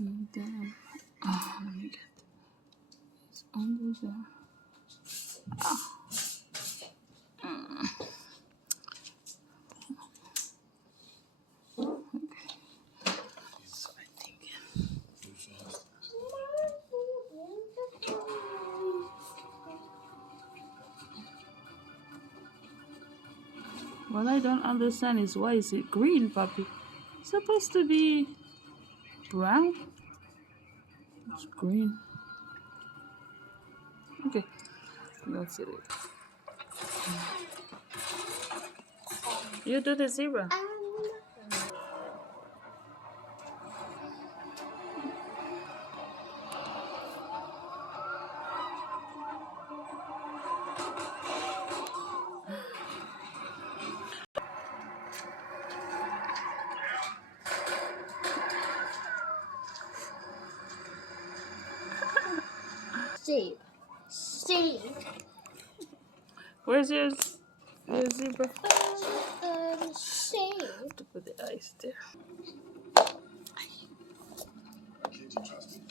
And then, let me get it's under there. Okay. So I think. What I don't understand is why is it green, puppy? It's supposed to be brown. It's green. Okay, that's it. You do the zebra. Sheep. Sheep. Where's your zebra? Sheep. To put the ice there. Can't you trust me?